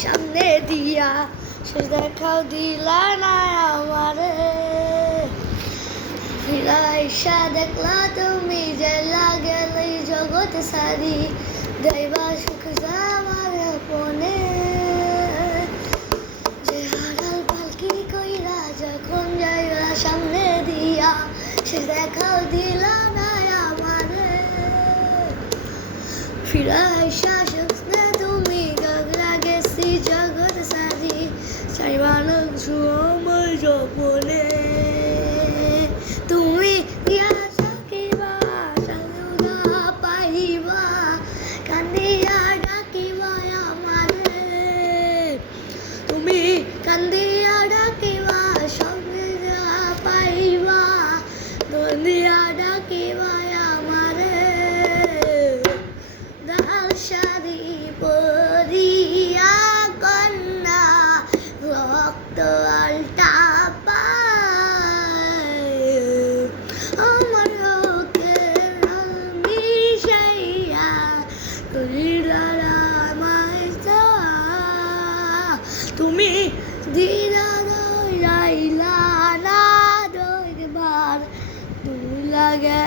সামনে দিয়া শেষ দেখাও দিলা না আমারে ফিরাইসা দেখলা তুমি যে লাগে জগৎ সারি দেবা সুখ আমার আপনে যে হারাল পালকি কইরা যখন যাইবা সামনে দিয়া শেষ দেখাও দিলা না আমারে ফিরাইসা স্বপ্নে তুমি গগলা গেছি জগৎ সারি চাইবানো আমার যপনে তুমি দিয়া থাকিবা সাধুনা পাইবা কান্দিয়া ডাকিবা আমারে তুমি কান্দিয়া ডাকিবা সঙ্গে পাইবা কান্দিয়া ডাকিবা আমারে দাল শাড়ি পরিয়া কন্যা রক্ত আলটা আমার রোকের মিশাইয়া তুমি দিনা রাইলা না দেখবার তুমি লাগে